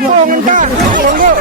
Tepung entah. Tunggu.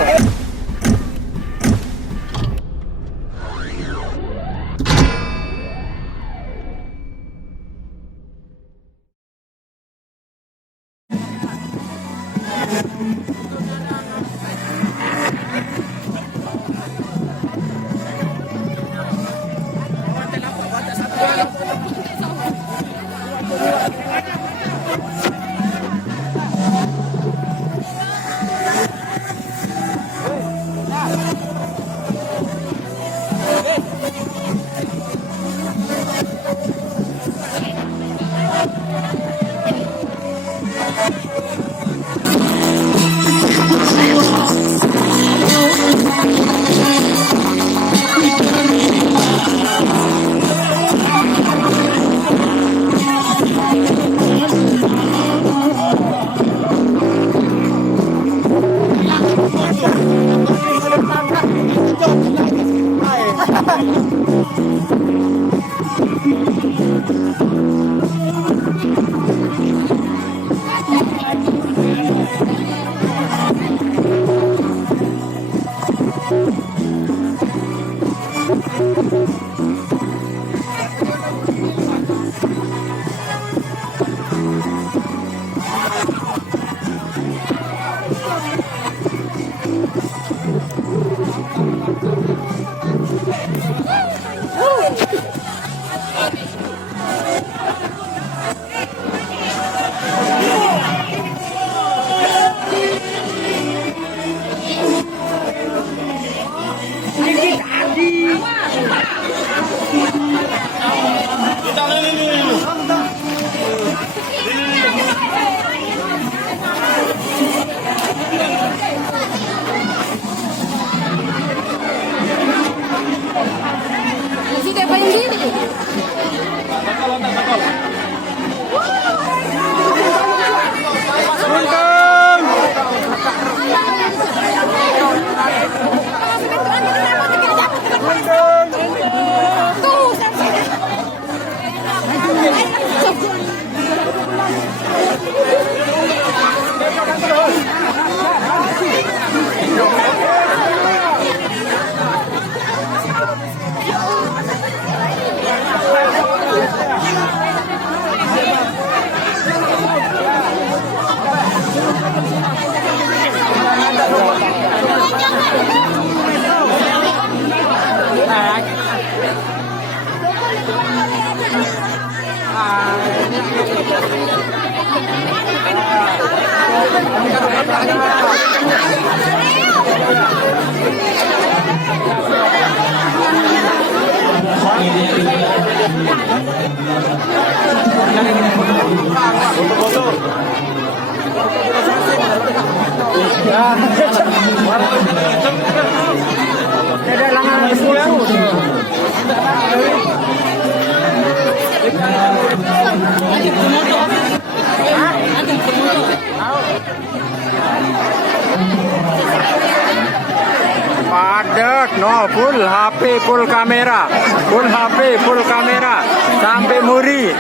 Padat, no, full HP, full kamera, full HP, full kamera, sampai Muri,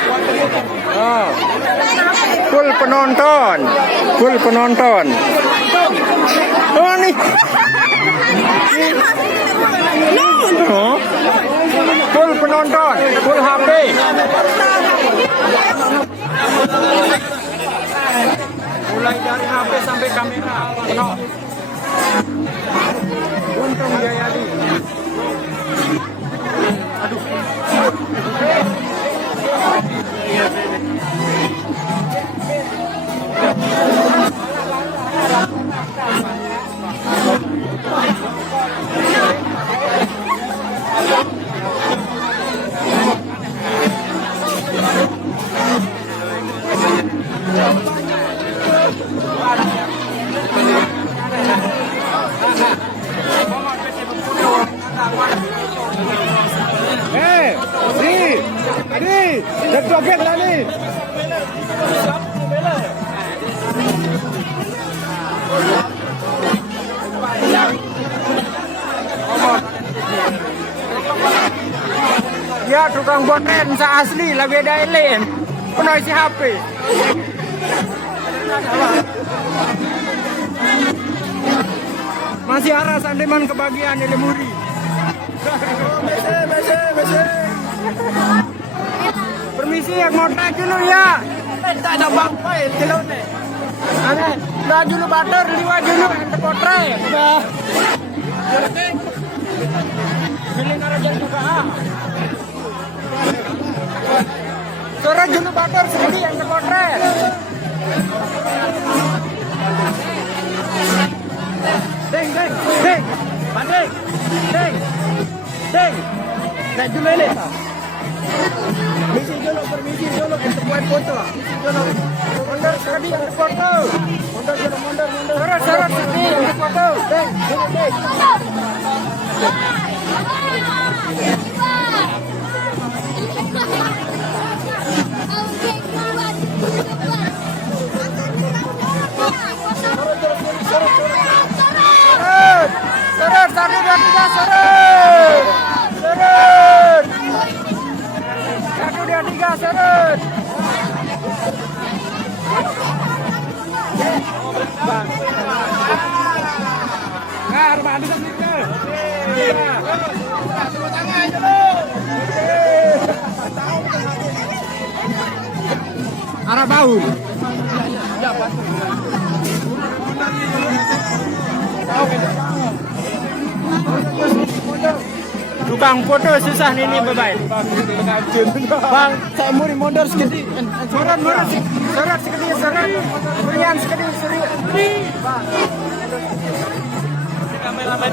oh, full penonton, oh nih, oh, full penonton, full HP. Mulai dari HP sampai kamera, penuh. Untung Jayadi. Aduh. Adi, dah joget lah ni. Ya tukang boten sa asli lah beda lain. Penuh isi HP. Masih arah Sandeman kebagian Ilemuri. Permisi yang mau naik dulu ya. Tak ada bangpai telur nih. Aneh, dah dulu bater liwa dulu ente potre. Dah. Pilih narajan juga. Sore dulu bater sedikit ente potre. Deng. Banding. Deng. Naik dulu ini. Permisi dulu untuk buat foto. Mundur sekali untuk foto. Mundur. Seret sekali untuk foto. Deng. Seret, 1, 2, 3, seret. 1, 2, 3, seret. Nah, rumah anda sendiri. Tepuk tangan dulu. Arah bau. Tukang foto susah nih bye. Bang, saya mau mundur sedikit. Sorat sedikit. Berian sedikit. Kameramen.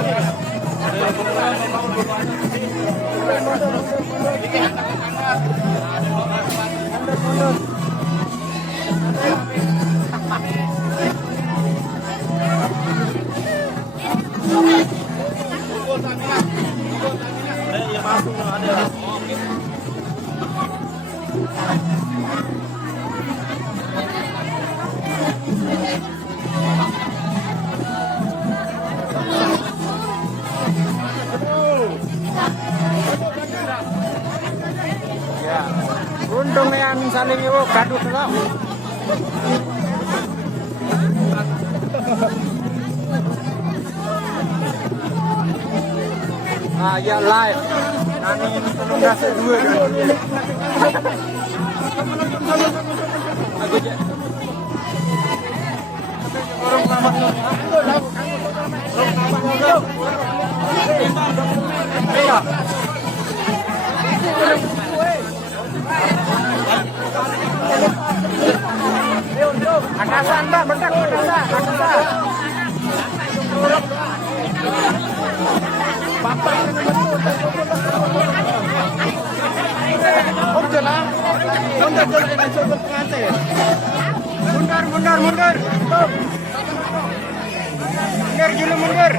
Ya, untung yang saling itu gaduh lah. Ah ya live. Nani tolong kasih dua kan. Aku je. Orang selamat. Iya. Atasan Mbak, bentar atasan. Bapak mundur. Mundur.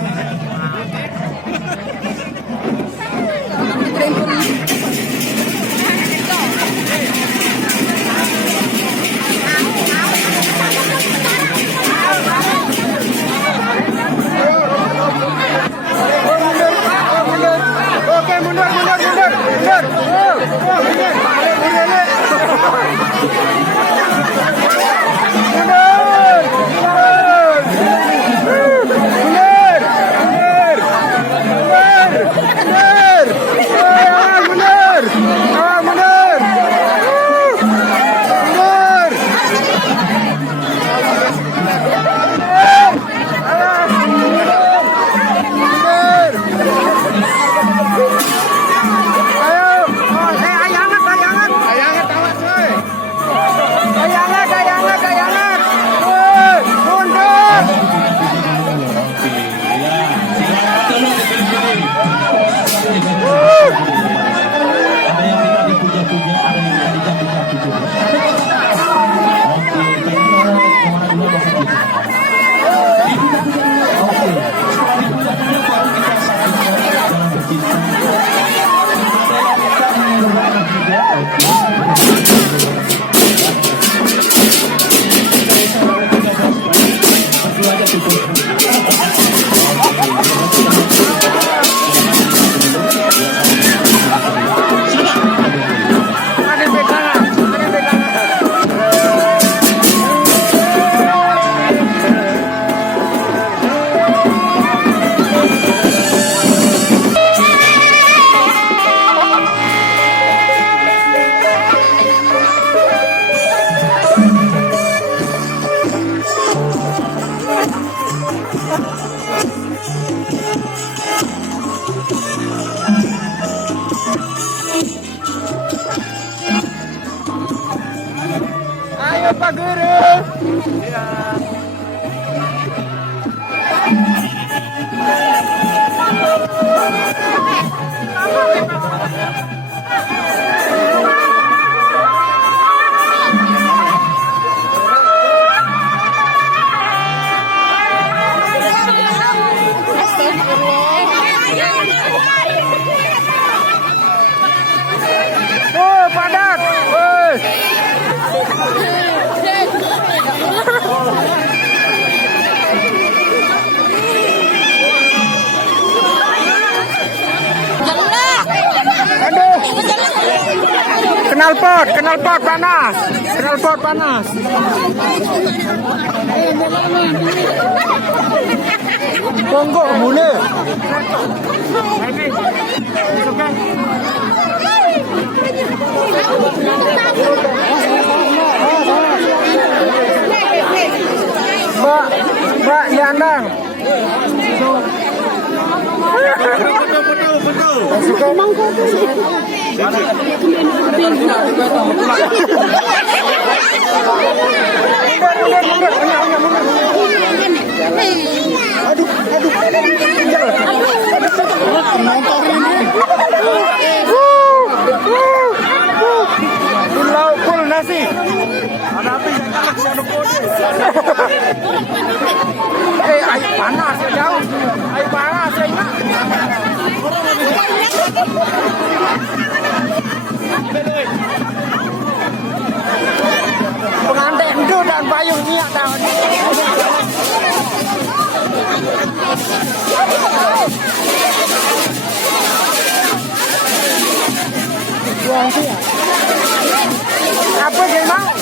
Oh, padat. Woi. Aduh. Knalpot panas. Knalpot panas. Tunggu mulai. Mbak Yandang. Pulau full nasi. Ada api ada kode. Air panas ya jauh. Air panas ya. Pengantin itu dan payung niat tahun. Apa dia mau?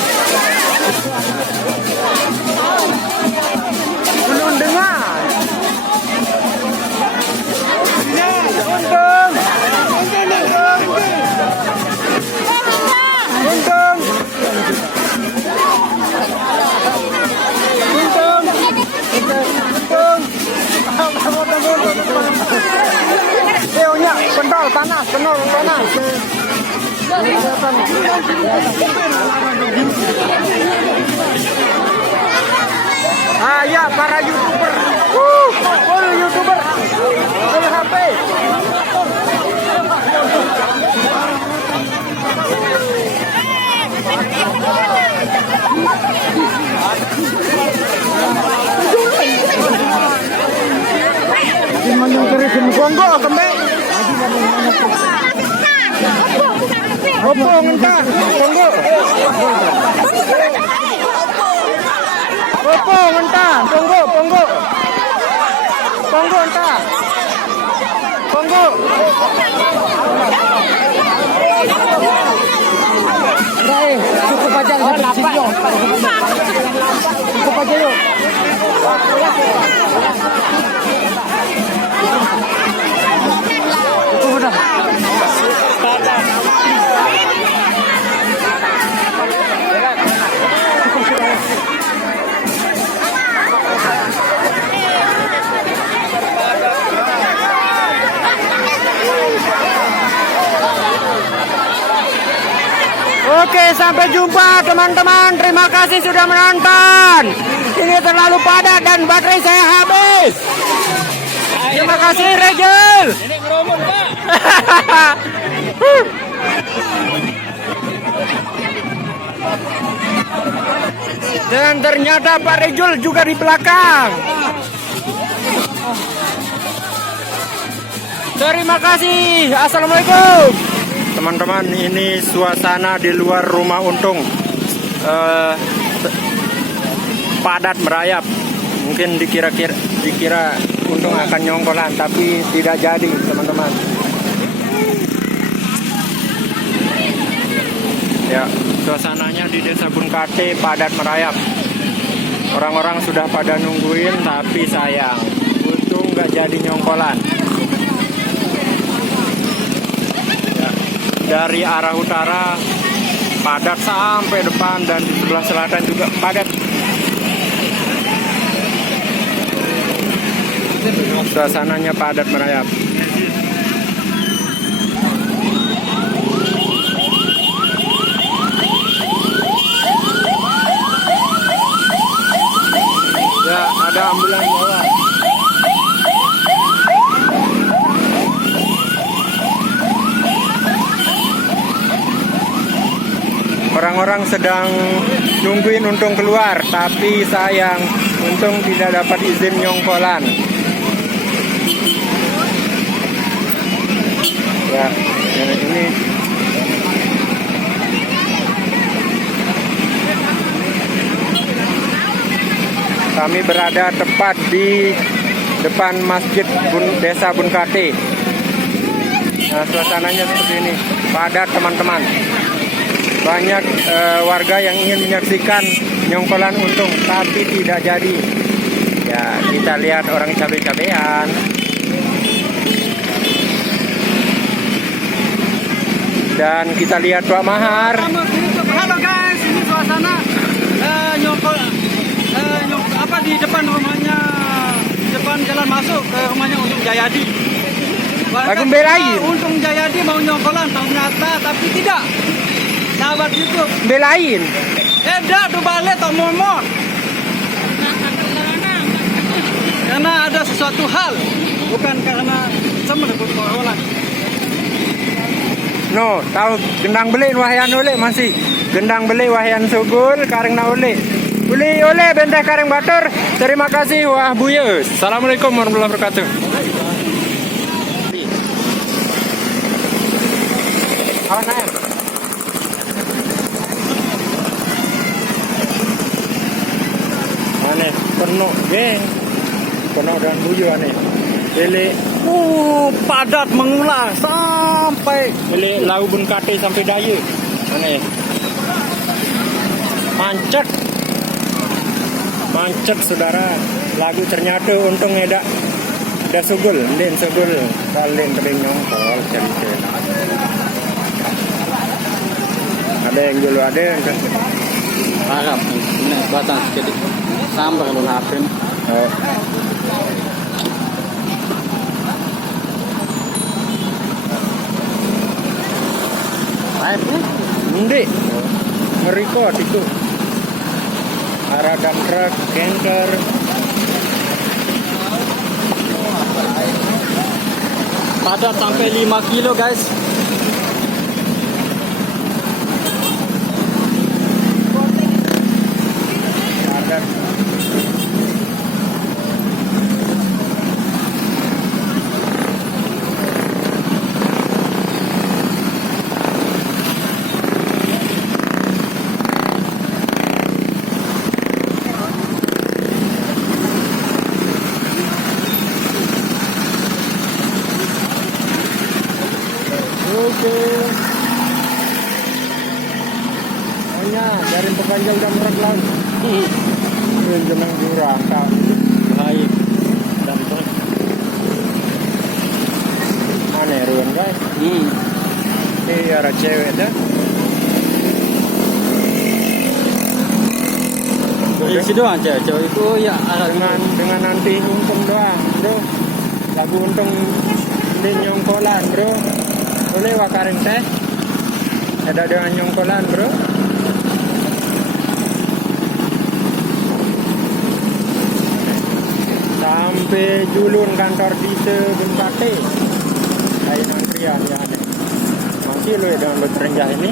Belum dengar. Untung. Pentol panas. Ya para YouTuber. Full YouTuber. Full HP. Kongo kembe. Opo ngentah, Kongo. Opo ngentah, Kongo. Kongo entah. Kongo. Baik, cukup aja Cukup aja yuk. Oke, sampai jumpa teman-teman. Terima kasih sudah menonton. Ini terlalu padat dan baterai saya habis. Terima kasih Rejul. Ini ngeromong, Pak. Dan ternyata Pak Rejul juga di belakang. Terima kasih. Assalamualaikum. Teman-teman, ini suasana di luar rumah Untung. Padat merayap. Mungkin dikira Untung akan nyongkolan, tapi tidak jadi, teman-teman. Ya, suasananya di Desa Bunkate padat merayap. Orang-orang sudah pada nungguin, tapi sayang, Untung nggak jadi nyongkolan. Ya, dari arah utara padat sampai depan, dan di sebelah selatan juga padat. Suasananya padat merayap. Ya, ada ambulan bawah. Orang-orang sedang nungguin Untung keluar, tapi sayang Untung tidak dapat izin nyongkolan. Ya, ini kami berada tepat di depan Masjid Desa Bunkate. Nah, suasananya seperti ini, padat teman-teman. Banyak warga yang ingin menyaksikan nyongkolan Untung, tapi tidak jadi. Ya, kita lihat orang cabe-cabean. Dan kita lihat Pak Mahar. Halo guys, ini suasana nyongkol di depan rumahnya, depan jalan masuk ke rumahnya Untung Jayadi. Aku belain. Untung Jayadi mau nyongkolan ternyata, tapi tidak. Sahabat YouTube. Belain. Dah tu balik tak momot. Karena ada sesuatu hal, bukan karena sama dengan corona. No, tahu gendang beli wahyan oleh masih. Gendang beli wahyan sugul kareng na oleh. Beli oleh benteh kareng batur. Terima kasih wah buya. Assalamualaikum warahmatullahi wabarakatuh. Awas ayam. Aneh, penuh geng. Penuh dan buyu aneh. Beli Padat mengular sampai Lau Bunkate sampai Daya. Aneh. Mancet saudara. Lagu ternyata Untung edak. Dah sugul, den sugul. Kalian kedeng nyongkol cerita. Ada yang dulu ada yang kan. harap ini batang sedikit sambar lu lapin. Hindi. Nge-record itu. Arah dump truck, canker. Padat sampai 5 kilo guys. Padat. Hanya dari pekanjang udah merak laut. Ini jeneng jurang kak. Baik. Dan terus Aneh ruan guys. Ini arah cewek dah. isi doang cewek itu ya Dengan nanti Untung doang bro. Lagu Untung di nyongkolan bro. Boleh wakareng teh. Ada dengan nyongkolan bro. Sampai julun kantor di Bunkate. Kain antrian ya ada. Masih lo ya dengan terenjah ini.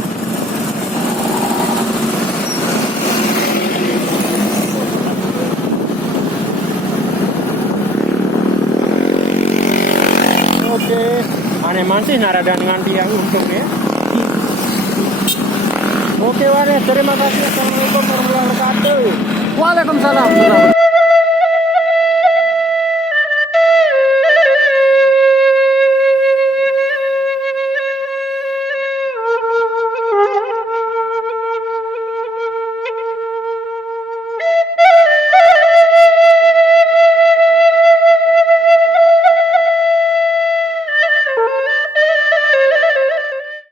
Oke, aneh masih narada dengan dia Untung ya. Oke, waduh, terima kasih. Assalamualaikum warahmatullahi wabarakatuh. Waalaikumsalam.